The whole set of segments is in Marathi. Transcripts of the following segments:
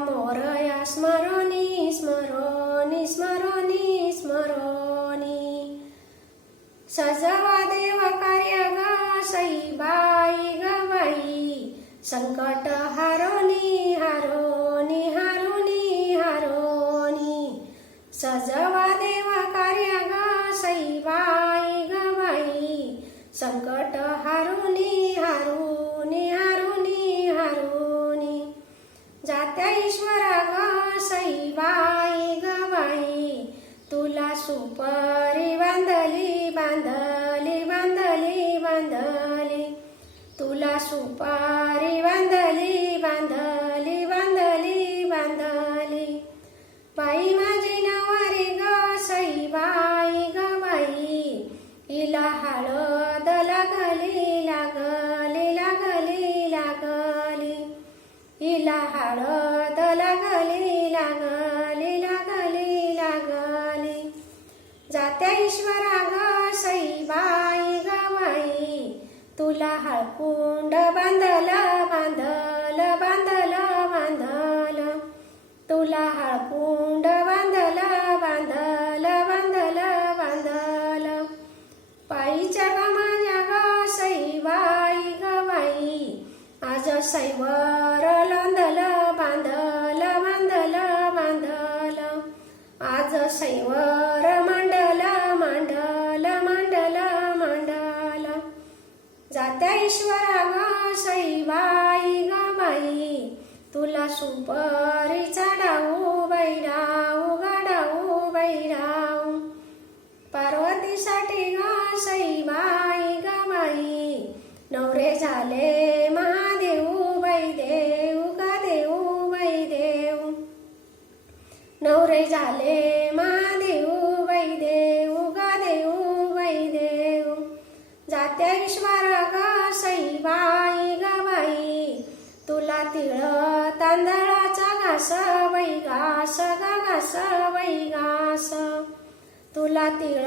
मोरया स्मरोनी स्मरोनी स्मरोनी स्मरणी सजवा देव कार्य ग सई बाई ग संकट हारोनी हारोनी हारोनी हारोनी सजवा देव कार्य ग सई बाई ग संकट हारोनी हारो जात्या ईश्वरा ग सई बाई ग तुला सुपारी बांधली बांधली बांधली बांधली. तुला सुपारी तुला हळकुंड बांधल बांधल बांधल बांधल. तुला हळकुंड बांधल बांधल बांधल बांधल. पायीच्या ग माझ्या ग सैवाई ग बाई. आज सैवर लांधल बांधल बांधल बांधल. आज सैवर जात्या ग ग बाई तुला सुपारी चढाऊ बैराऊ गडाऊ बैराऊ पार्वतीसाठी ग सईबाई ग बाई नवरे झाले घास वै घास ग घास वै घास. तुला तिळ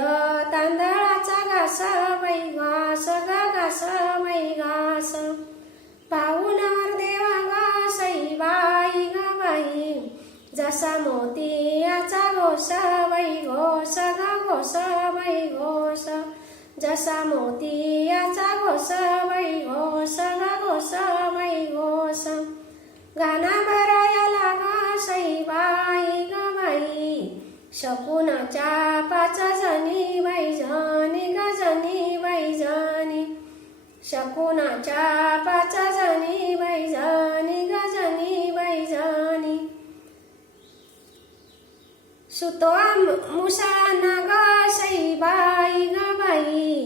तांदळाचा घास वै घास घास वै घास. पाहुणावर देवा ग बाई ग बाई. जसा मोतियाचा घोस वै घोस ग घोस वै घोस. जसा मोतियाचा घोस वै घोस ग घोस शकुनाच्या पाच जणी बाई जणी ग बाई जणी. शकुनाच्या पाच जणी बाई जणी ग बाई जणी. सुतो मुसाळांना ग सई बाई ग बाई.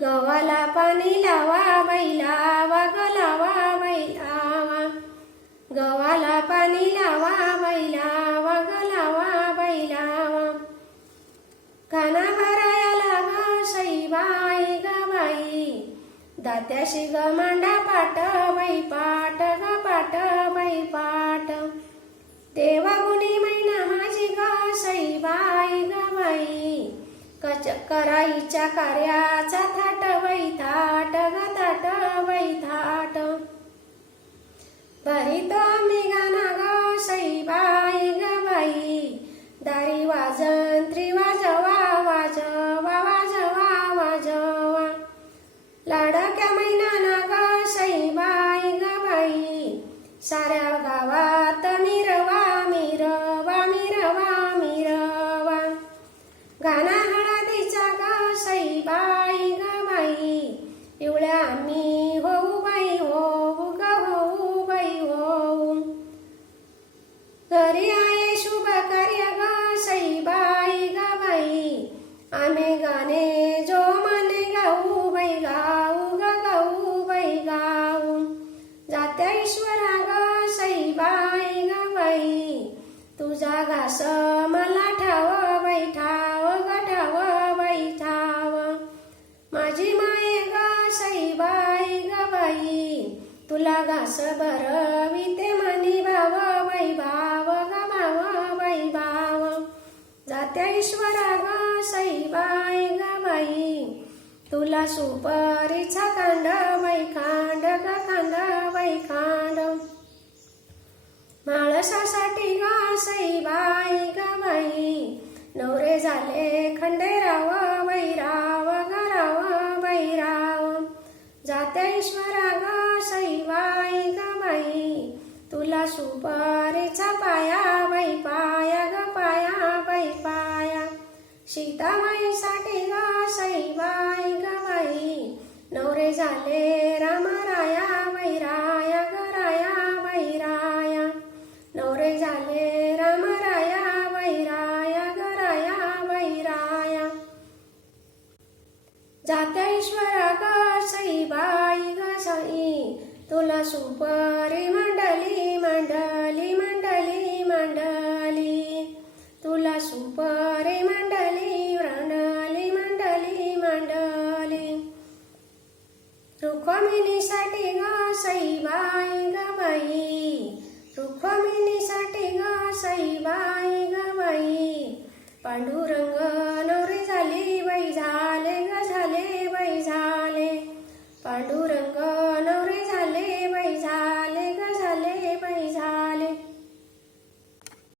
गव्हाला पाणी लावा बैला दात्याशी ग मांडा पाट बाई पाट ग पाट बाई पाट देवा गुणी मैना माझी ग सई बाई ग बाई. कच कराईच्या कार्याचा थाट वै थाट ग थाट वै थाट स मला ठाव बाई ठाव ग ठाव बाई ठाव माझी माय ग साईबाई ग बाई तुला घास भरविते मनी भाव बाई भाव ग भाव बाई भाव. जात्या ईश्वरा ग साईबाई ग बाई तुला सुपारीचा कांड बाई खांड ग खांड बाई खांड माळसासाठी ग बाई ग नवरे झाले खंडेराव बैराव गराव बैराव जात्या ईश्वरा ग बाई ग तुला सुपारीचा पाया बाई पाया ग पाया बाई पाया. सीताबाईसाठी ग बाई ग नवरे झाले तुला सुपारी मांडली मांडली मांडली मांडली. तुला सुपारी मांडली मांडली मांडली मांडली. रुखमिनीसाठी ग सईबाई ग बाई. रुखमिनीसाठी ग सईबाई ग बाई. पांडुरंग नवरी झाली बाई झाले ग झाले बाई झाले. पांडुरंग